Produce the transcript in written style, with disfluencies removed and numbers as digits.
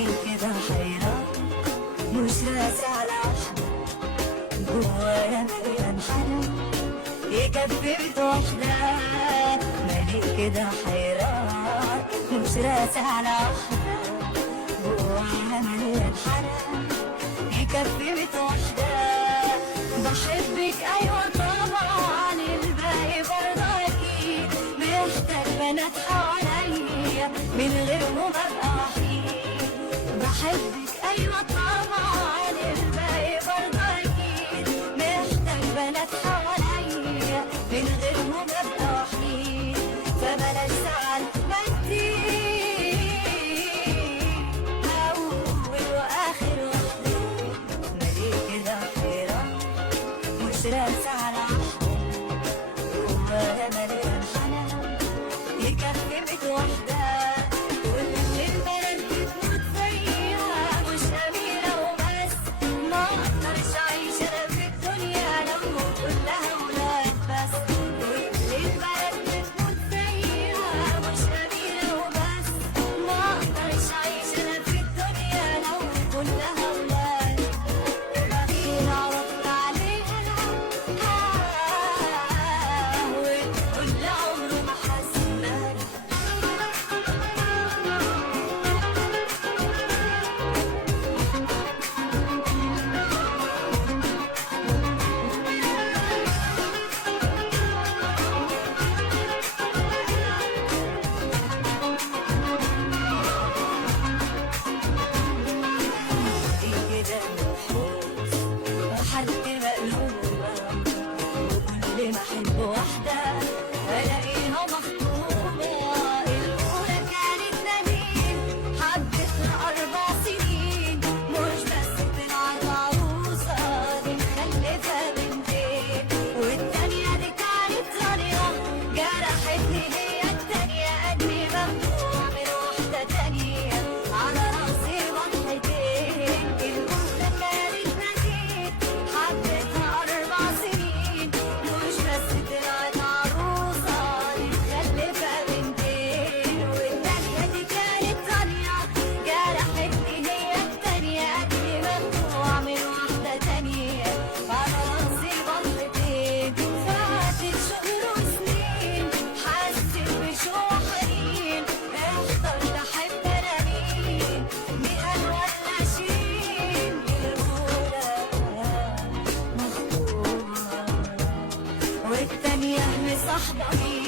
كده حيران مش راسي على واحدة، جوايا مليان حنان يكفي بيت واحدة. مالي كده حيران مش راسي على واحدة، جوايا مليان حنان يكفي بيت واحدة. بحبك أيوة طبعا، الباقي برضه أكيد، محتاج بنات حواليا من غيرهم أبقى وحيد. بحبك أيوة طبعا، الباقي برضه أكيد، محتاج بنات حواليا من غيرهم أبقى وحيد. فبلاش زعل ما انتي أول وآخر واحدة. مالي كده حيران مش راسي على واحدة، جوايا مليان حنان يكفي بيت واحدة. كل ما احب واحدة الاقيها مخطوبة. الاولى كانت نادين، حبتها 4 سنين، مش بس طلعت عروسة، دي مخلفة بنتين. والتانية دي كانت رانية، جرحتني هي التانية، قلبي ممنوع من واحدة تانية، على راسي بطحتين. الاولى كانت نادين، حبتها 4 سنين، مش بس طلعت عروسة، دي مخلفة بنتين. والتانية دي كانت رانية، جرحتني هي التانية، قلبي ممنوع من واحدة تانية، على راسي بطحتين. فاتت شهور وسنين، حسيت بشوق حنين، احترت احب انا مين، مئة ولا شيرين. الاولى مخطوبة والتانية مصاحبة مين.